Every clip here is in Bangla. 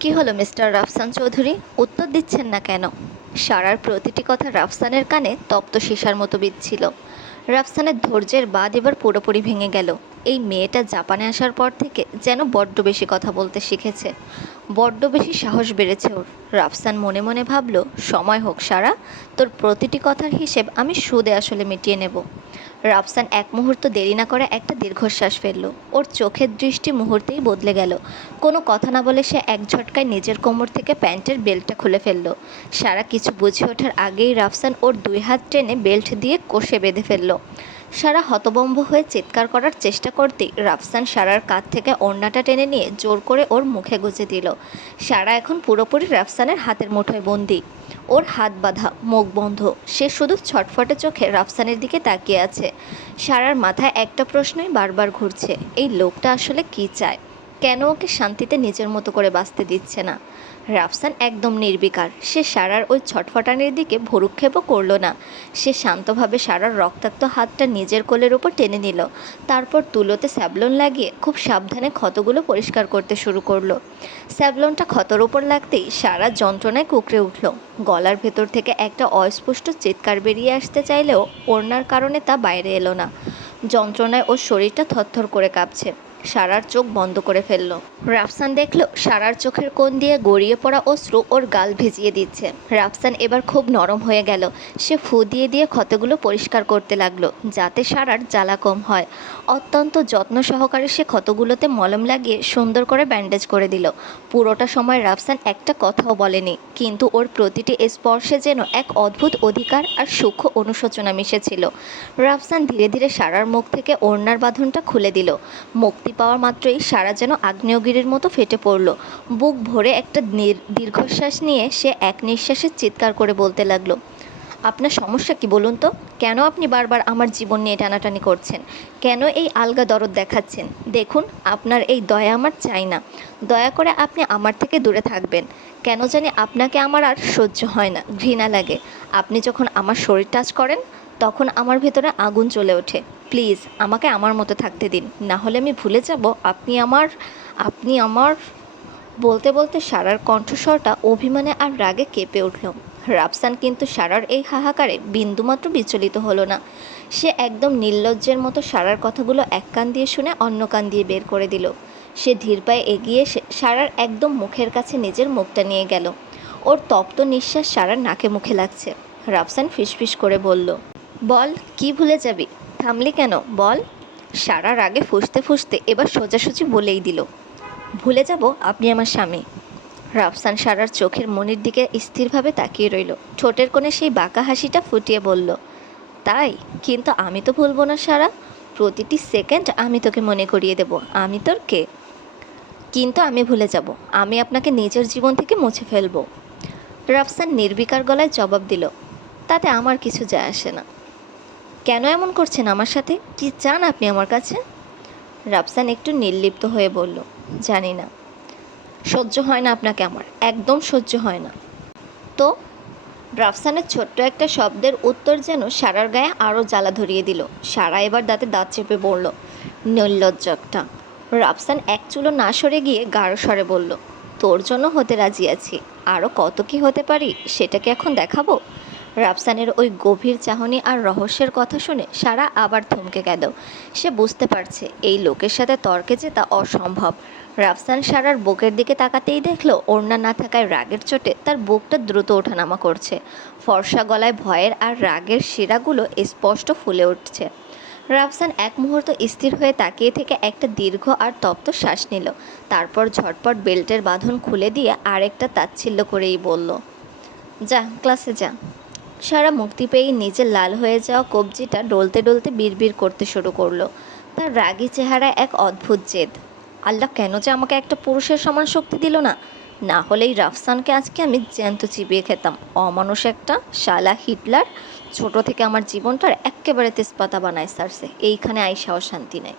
কি হলো মিস্টার রাফসান চৌধুরী? উত্তর দিচ্ছেন না কেন? সারার প্রতিটি কথা রাফসানের কানে তপ্ত সীসার মতো বিঁধছিল। রাফসানের ধৈর্যের বাঁধ এবার পুরোপুরি ভেঙে গেল। এই মেয়েটা জাপানে আসার পর থেকে যেন বড্ড বেশি কথা বলতে শিখেছে, বড্ড বেশি সাহস বেড়েছে ওর। রাফসান মনে মনে ভাবল, সময় হোক সারা, তোর প্রতিটি কথার হিসেব আমি সুদে আসলে মিটিয়ে নেব। রাফসান এক মুহূর্ত দেরি না করে একটা দীর্ঘশ্বাস ফেলল। ওর চোখের দৃষ্টি মুহূর্তেই বদলে গেল। কোনো কথা না বলে সে এক ঝটকায় নিজের কোমর থেকে প্যান্টের বেল্টটা খুলে ফেলল। সারা কিছু বুঝে ওঠার আগেই রাফসান ওর দুই হাত টেনে বেল্ট দিয়ে কষে বেঁধে ফেলল। সারা হতভম্ব হয়ে চিৎকার করার চেষ্টা করতেই রাফসান সারার কাঁধ থেকে ওড়নাটা টেনে নিয়ে জোর করে ওর মুখে গুজে দিল। সারা এখন পুরোপুরি রাফসানের হাতের মুঠোয় বন্দি। ওর হাত বাঁধা, মুখ বন্ধ, সে শুধু ছটফটে চোখে রাফসানের দিকে তাকিয়ে আছে। সারার মাথায় একটা প্রশ্নই বারবার ঘুরছে, এই লোকটা আসলে কী চায়? কেন ওকে শান্তিতে নিজের মতো করে বাঁচতে দিচ্ছে না? রাফসান একদম নির্বিকার। সে সারার ওই ছটফটানির দিকে ভ্রূক্ষেপও করল না। সে শান্তভাবে সারার রক্তাক্ত হাতটা নিজের কোলের উপর টেনে নিল। তারপর তুলোতে স্যাভলন লাগিয়ে খুব সাবধানে ক্ষতগুলো পরিষ্কার করতে শুরু করলো। স্যাভলনটা ক্ষতর উপর লাগতেই সারা যন্ত্রণায় কুঁকড়ে উঠল। গলার ভেতর থেকে একটা অস্পষ্ট চিৎকার বেরিয়ে আসতে চাইলেও ওড়নার কারণে তা বাইরে এলো না। যন্ত্রণায় ওর শরীরটা থরথর করে কাঁপছে। সারার চোখ বন্ধ করে ফেলল। রাফসান দেখল সারার চোখের কোণ দিয়ে গড়িয়ে পড়া অশ্রু ওর গাল ভিজিয়ে দিচ্ছে। রাফসান এবার খুব নরম হয়ে গেল। সে ফু দিয়ে দিয়ে ক্ষতগুলো পরিষ্কার করতে লাগলো, যাতে সারার জ্বালা কম হয়। অত্যন্ত যত্ন সহকারে সে ক্ষতগুলোতে মলম লাগিয়ে সুন্দর করে ব্যান্ডেজ করে দিল। পুরোটা সময় রাফসান একটা কথাও বলেনি, কিন্তু ওর প্রতিটি স্পর্শে যেন এক অদ্ভুত অধিকার আর সূক্ষ্ম অনুশোচনা মিশেছিল। রাফসান ধীরে ধীরে সারার মুখ থেকে ওড়নার বাঁধনটা খুলে দিল। মুক্তি পাওয়া মাত্রই সারা যেন আগ্নেয়গিরির মতো ফেটে পড়ল। বুক ভরে একটা দীর্ঘশ্বাস নিয়ে সে এক নিঃশ্বাসে চিৎকার করে বলতে লাগলো, আপনার সমস্যা কি বলুন তো? কেন আপনি বারবার আমার জীবন নিয়ে টানাটানি করছেন? কেন এই আলগা দরদ দেখাচ্ছেন? দেখুন, আপনার এই দয়া আমার চাই না। দয়া করে আপনি আমার থেকে দূরে থাকবেন। কেন জানি আপনাকে আমার আর সহ্য হয় না, ঘৃণা লাগে। আপনি যখন আমার শরীর টাচ করেন তখন আমার ভেতরে আগুন জ্বলে ওঠে। প্লিজ আমাকে আমার মতো থাকতে দিন, না হলে আমি ভুলে যাব আপনি আমার। বলতে বলতে সারার কণ্ঠস্বরটা অভিমানে আর রাগে কেঁপে উঠল। রাফসান কিন্তু সারার এই হাহাকারে বিন্দুমাত্র বিচলিত হলো না। সে একদম নির্লজ্জের মতো সারার কথাগুলো এক কান দিয়ে শুনে অন্য কান দিয়ে বের করে দিল। সে ধীর পায়ে এগিয়ে এসে সারার একদম মুখের কাছে নিজের মুখটা নিয়ে গেল। ওর তপ্ত নিঃশ্বাস সারার নাকে মুখে লাগছে। রাফসান ফিসফিস করে বলল, বল, কি ভুলে যাবি? থামলি কেন, বল। সারার আগে ফুঁসতে ফুঁসতে এবার সোজাসুজি বলেই দিল, ভুলে যাব আপনি আমার স্বামী। রাফসান সারার চোখের মনির দিকে স্থিরভাবে তাকিয়ে রইল। ঠোঁটের কোণে সেই বাঁকা হাসিটা ফুটিয়ে বলল, তাই? কিন্তু আমি তো ভুলব না সারা। প্রতিটি সেকেন্ড আমি তোকে মনে করিয়ে দেব আমি তোর কে। কিন্তু আমি ভুলে যাব, আমি আপনাকে নিজের জীবন থেকে মুছে ফেলব। রাফসান নির্বিকার গলায় জবাব দিল, তাতে আমার কিছু যায় আসে না। কেন এমন করছেন আমার সাথে? কি চান আপনি আমার কাছে? রাফসান একটু নির্লিপ্ত হয়ে বলল, জানি না। সহ্য হয় না আপনাকে আমার, একদম সহ্য হয় না। তো? রাফসানের ছোট্ট একটা শব্দের উত্তর যেন সারার গায়ে আরও জ্বালা ধরিয়ে দিল। সারা এবার দাঁতে দাঁত চেপে পড়ল। নির্লজ্জ একটা। রাফসান এক চুলো না সরে গিয়ে গাঢ় স্বরে বলল, তোর জন্য হতে রাজি আছি, আরও কত কি হতে পারি সেটাকে এখন দেখাবো? রাফসানের ওই গভীর চাহনি আর রহস্যের কথা শুনে সারা আবার থমকে গেল। সে বুঝতে পারছে এই লোকের সাথে তর্কে জেতা অসম্ভব। রাফসান সারার বুকের দিকে তাকাতেই দেখল ওড়না না থাকায় রাগের চোটে তার বুকটা দ্রুত ওঠানামা করছে। ফর্সা গলায় ভয়ের আর রাগের শিরাগুলো স্পষ্ট ফুলে উঠছে। রাফসান এক মুহূর্ত স্থির হয়ে তাকিয়ে থেকে একটা দীর্ঘ আর তপ্ত শ্বাস নিল। তারপর ঝটপট বেল্টের বাঁধন খুলে দিয়ে আরেকটা তাচ্ছিল্য করেই বলল, যা, ক্লাসে যা। সারা মুক্তি পেয়েই নিজের লাল হয়ে যাওয়া কবজিটা ডলতে ডলতে বিড়বিড় করতে শুরু করলো। তার রাগী চেহারায় এক অদ্ভুত জেদ। আল্লাহ কেন যে আমাকে একটা পুরুষের সমান শক্তি দিল না? না হলেই রাফসানকে আজকে আমি জ্যান্ত চিবিয়ে খেতাম। অমানুষ একটা, শালা হিটলার। ছোট থেকে আমার জীবনটার এক্কেবারে তেজপাতা বানায় সারছে, এইখানে আইসাও শান্তি নেই।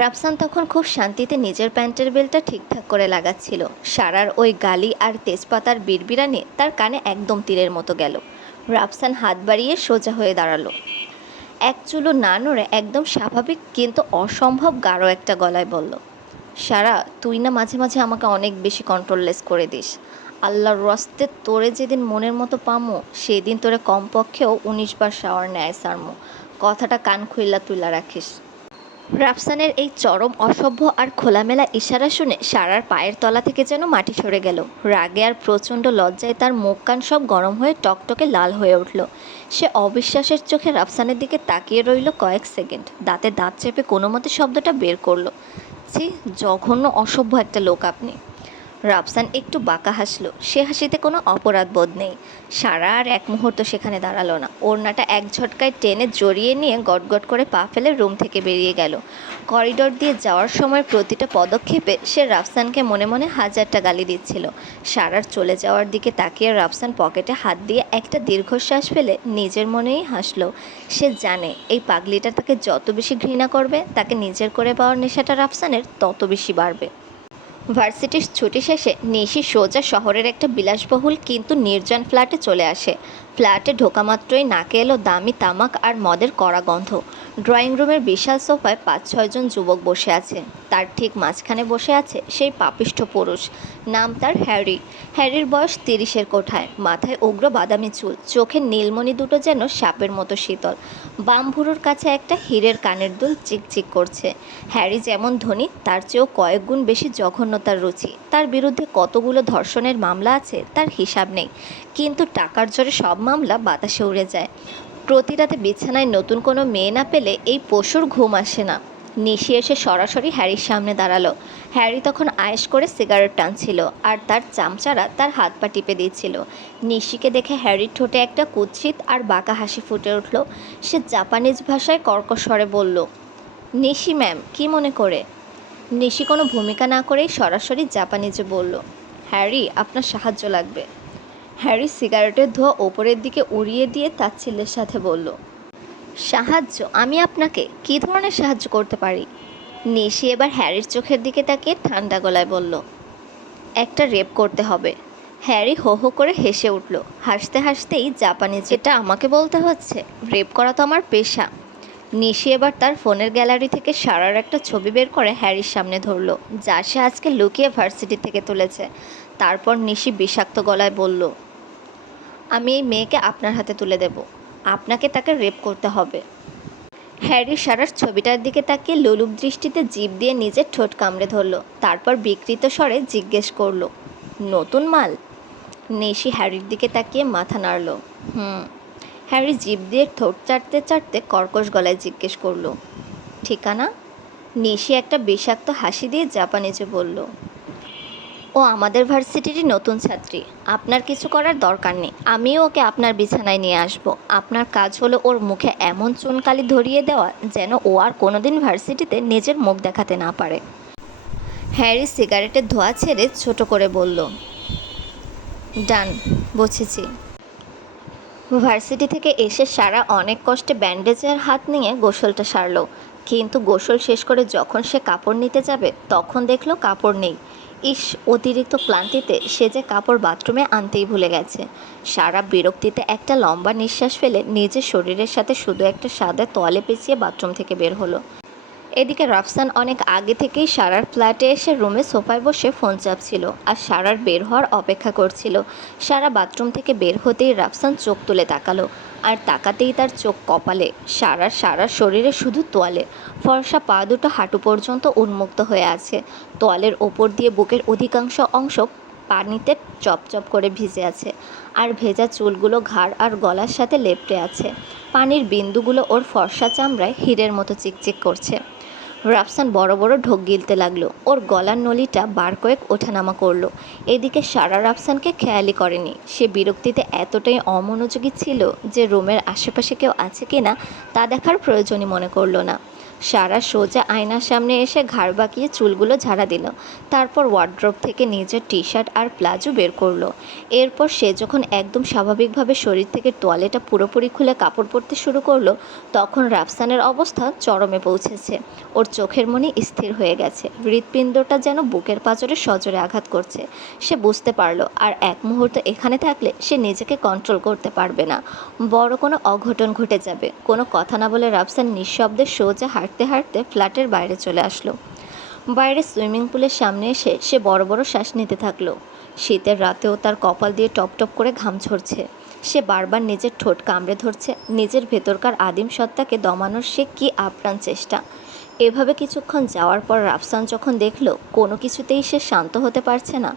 রাফসান তখন খুব শান্তিতে নিজের প্যান্টের বেলটা ঠিকঠাক করে লাগাচ্ছিল। সারার ওই গালি আর তেজপাতার বিড়বিড়ানি তার কানে একদম তীরের মতো গেল। রাফসান হাত বাড়িয়ে সোজা হয়ে দাঁড়ালো। এক চুলো না নড়ে একদম স্বাভাবিক কিন্তু অসম্ভব গাঢ় একটা গলায় বলল, সারা, তুই না মাঝে মাঝে আমাকে অনেক বেশি কন্ট্রোললেস করে দিস। আল্লাহর রস্তে তোরে যেদিন মনের মতো পামো সেদিন তোরে কমপক্ষেও 19 বার শাওয়ার নেয় সারমো। কথাটা কান খুইলা তুইলা রাখিস। রাফসানের এই চরম অসভ্য আর খোলামেলা ইশারা শুনে সারার পায়ের তলা থেকে যেন মাটি সরে গেল। রাগে আর প্রচণ্ড লজ্জায় তার মুখ কান সব গরম হয়ে টকটকে লাল হয়ে উঠল। সে অবিশ্বাসের চোখে রাফসানের দিকে তাকিয়ে রইল কয়েক সেকেন্ড, দাঁতে দাঁত চেপে কোনো মতে শব্দটা বের করলো, ছি, জঘন্য অসভ্য একটা লোক আপনি। রাফসান একটু বাঁকা হাসল। সে হাসিতে কোনো অপরাধ বোধ নেই। সারা আর এক মুহূর্ত সেখানে দাঁড়ালো না। ওড়নাটা এক ঝটকায় টেনে জড়িয়ে নিয়ে গটগট করে পা ফেলে রুম থেকে বেরিয়ে গেল। করিডোর দিয়ে যাওয়ার সময় প্রতিটা পদক্ষেপে সে রাফসানকে মনে মনে হাজারটা গালি দিচ্ছিল। সারার চলে যাওয়ার দিকে তাকিয়ে রাফসান পকেটে হাত দিয়ে একটা দীর্ঘশ্বাস ফেলে নিজের মনেই হাসল। সে জানে এই পাগলিটা তাকে যত বেশি ঘৃণা করবে, তাকে নিজের করে পাওয়ার নেশাটা রাফসানের তত বেশি বাড়বে। ভার্সিটির ছুটি শেষে নিশি সোজা শহরের একটা বিলাসবহুল কিন্তু নির্জন ফ্ল্যাটে চলে আসে। ফ্ল্যাটে ঢোকা মাত্রই নাকে এলো দামি তামাক আর মদের কড়া গন্ধ। ড্রয়িং রুমের বিশাল সোফায় 5-6 জন যুবক বসে আছে। তার ঠিক মাঝখানে বসে আছে সেই পাপিষ্ঠ পুরুষ। নাম তার হ্যারি। হ্যারির বয়স 30-এর কোঠায়, মাথায় উগ্র বাদামি চুল, চোখের নীলমণি দুটো যেন সাপের মতো শীতল। বাম ভুরুর কাছে একটা হীরের কানের দুল চিকচিক করছে। হ্যারি যেমন ধনী, তার চেয়েও কয়েক গুণ বেশি জঘন্যতার রুচি। তার বিরুদ্ধে কতগুলো ধর্ষণের মামলা আছে তার হিসাব নেই, কিন্তু টাকার জোরে সব মামলা বাতাসে উড়ে যায়। প্রতি রাতে বিছানায় নতুন কোনো মেয়ে না পেলে এই পশুর ঘুম আসে না। নিশি এসে সরাসরি হ্যারির সামনে দাঁড়ালো। হ্যারি তখন আয়েশ করে সিগারেট টানছিল আর তার চামচারা তার হাত পা টিপে দিচ্ছিল। নিশিকে দেখে হ্যারির ঠোঁটে একটা কুৎসিত আর বাঁকা হাসি ফুটে উঠল। সে জাপানিজ ভাষায় কর্কশ স্বরে বলল, নিশি ম্যাম, কী মনে করে? নিশি কোনো ভূমিকা না করেই সরাসরি জাপানিজে বলল, হ্যারি, আপনার সাহায্য লাগবে। হ্যারি সিগারেটের ধোঁয়া ওপরের দিকে উড়িয়ে দিয়ে তাচ্ছিল্যের সাথে বলল, সাহায্য? আমি আপনাকে কী ধরনের সাহায্য করতে পারি? নিশি এবার হ্যারির চোখের দিকে তাকিয়ে ঠান্ডা গলায় বলল, একটা রেপ করতে হবে। হ্যারি হো হো করে হেসে উঠল। হাসতে হাসতেই জাপানিজ, এটা আমাকে বলতে হচ্ছে? রেপ করা তো আমার পেশা। নিশি এবার তার ফোনের গ্যালারি থেকে সারার একটা ছবি বের করে হ্যারির সামনে ধরলো, যা সে আজকে লুকিয়ে ভার্সিটি থেকে তুলেছে। তারপর নিশি বিষাক্ত গলায় বলল, আমি এই মেয়েকে আপনার হাতে তুলে দেব। আপনাকে তাকে রেপ করতে হবে। হ্যারি সারার ছবিটার দিকে তাকিয়ে লোলুপ দৃষ্টিতে জিভ দিয়ে নিজের ঠোঁট কামড়ে ধরল। তারপর বিকৃত স্বরে জিজ্ঞেস করলো, নতুন মাল? নিশি হ্যারির দিকে তাকিয়ে মাথা নাড়ল। হুম। হ্যারি জিভ দিয়ে ঠোঁট চাটতে চাটতে কর্কশ গলায় জিজ্ঞেস করলো, ঠিকানা? নিশি একটা বিষাক্ত হাসি দিয়ে জাপানিজে বলল, ও আমাদের ভার্সিটিরই নতুন ছাত্রী। আপনার কিছু করার দরকার নেই, আমিও ওকে আপনার বিছানায় নিয়ে আসব। আপনার কাজ হলো ওর মুখে এমন চুনকালি ধরিয়ে দেওয়া যেন ও আর কোনোদিন ভার্সিটিতে নিজের মুখ দেখাতে না পারে। হ্যারি সিগারেটের ধোঁয়া ছেড়ে ছোট করে বলল, ডান, বুঝেছি। ভার্সিটি থেকে এসে সারা অনেক কষ্টে ব্যান্ডেজের হাত নিয়ে গোসলটা সারল। কিন্তু গোসল শেষ করে যখন সে কাপড় নিতে যাবে তখন দেখলো কাপড় নেই। ইস, অতিরিক্ত ক্লান্তিতে সে যে কাপড় বাথরুমে আনতেই ভুলে গেছে। সারা বিরক্তিতে একটা লম্বা নিঃশ্বাস ফেলে নিজের শরীরের সাথে শুধু একটা সাদা তোয়ালে পেঁচিয়ে বাথরুম থেকে বের হলো। এদিকে রাফসান অনেক আগে থেকেই সারার ফ্ল্যাটে এসে রুমে সোফায় বসে ফোন চাপছিল আর সারার বের হওয়ার অপেক্ষা করছিল। সারা বাথরুম থেকে বের হতেই রাফসান চোখ তুলে তাকালো, আর তাকাতেই তার চোখ কপালে। সারার শরীরে শুধু তোয়ালে, ফর্সা পা দুটো হাঁটু পর্যন্ত উন্মুক্ত হয়ে আছে। তোয়ালের ওপর দিয়ে বুকের অধিকাংশ অংশ পানিতে চপচপ করে ভিজে আছে, আর ভেজা চুলগুলো ঘাড় আর গলার সাথে লেপ্টে আছে। পানির বিন্দুগুলো ওর ফর্সা চামড়ায় হীরের মতো চিকচিক করছে। রাফসান বড় বড় ঢোক গিলতে লাগলো। ওর গলার নলিটা বার কয়েক ওঠানামা করলো। এদিকে সারা রাফসানকে খেয়ালই করেনি। সে বিরক্তিতে এতটাই অমনোযোগী ছিল যে রুমের আশেপাশে কেউ আছে কিনা তা দেখার প্রয়োজনই মনে করলো না। সারা সোজা আয়নার সামনে এসে ঘাড় বাঁকিয়ে চুলগুলো ঝাড়া দিল। তারপর ওয়ার্ড্রোব থেকে নিজের টি শার্ট আর প্লাজো বের করলো। এরপর সে যখন একদম স্বাভাবিকভাবে শরীর থেকে তোয়ালেটা পুরোপুরি খুলে কাপড় পরতে শুরু করলো, তখন রাফসানের অবস্থা চরমে পৌঁছেছে। ওর চোখের মনি স্থির হয়ে গেছে, হৃৎপিণ্ডটা যেন বুকের পাঁজরে সজোরে আঘাত করছে। সে বুঝতে পারলো আর এক মুহূর্ত এখানে থাকলে সে নিজেকে কন্ট্রোল করতে পারবে না, বড় কোনো অঘটন ঘটে যাবে। কোনো কথা না বলে রাফসান নিঃশব্দে সোজা হাঁটতে হাঁটতে ফ্ল্যাটের বাইরে চলে আসলো। বাইরে সুইমিং পুলের সামনে এসে সে বড় বড় শ্বাস নিতে থাকলো। শীতের রাতেও তার কপাল দিয়ে টপ টপ করে ঘাম ঝরছে। সে বারবার নিজের ঠোঁট কামড়ে ধরছে। নিজের ভেতরকার আদিম সত্তাকে দমানোর সে কী আপ্রাণ চেষ্টা। এভাবে কিছুক্ষণ যাওয়ার পর রাফসান যখন দেখলো কোনো কিছুতেই সে শান্ত হতে পারছে না,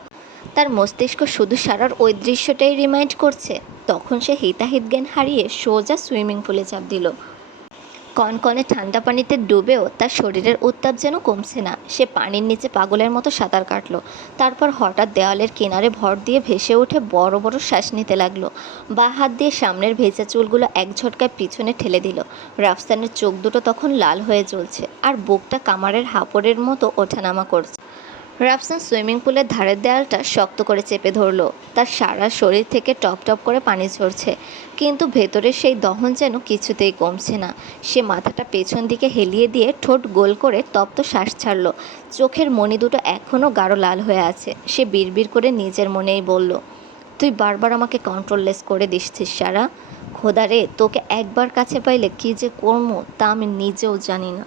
তার মস্তিষ্ক শুধু সারার ওই দৃশ্যটাই রিমাইন্ড করছে, তখন সে হিতাহিত জ্ঞান হারিয়ে সোজা সুইমিং পুলে চাপ দিল। কনকনে ঠান্ডা পানিতে ডুবেও তার শরীরের উত্তাপ যেন কমছে না। সে পানির নিচে পাগলের মতো সাঁতার কাটলো। তারপর হঠাৎ দেওয়ালের কিনারে ভর দিয়ে ভেসে উঠে বড় বড় শ্বাস নিতে লাগলো। বাঁ হাত দিয়ে সামনের ভেজা চুলগুলো এক ঝটকায় পিছনে ঠেলে দিল। রাফসানের চোখ দুটো তখন লাল হয়ে জ্বলছে, আর বুকটা কামারের হাঁপড়ের মতো ওঠানামা করছে। রাফসান সুইমিং পুলের ধারের দেয়ালটা শক্ত করে চেপে ধরল। তার সারা শরীর থেকে টপ টপ করে পানি ঝরছে, কিন্তু ভেতরের সেই দহন যেন কিছুতেই কমছে না। সে মাথাটা পেছন দিকে হেলিয়ে দিয়ে ঠোঁট গোল করে তপ্ত শ্বাস ছাড়ল। চোখের মণি দুটো এখনও গাঢ় লাল হয়ে আছে। সে বিড়বিড় করে নিজের মনেই বলল, তুই বারবার আমাকে কন্ট্রোললেস করে দিচ্ছিস সারা। খোদা রে, তোকে একবার কাছে পাইলে কী যে করবো তা আমি নিজেও জানি না।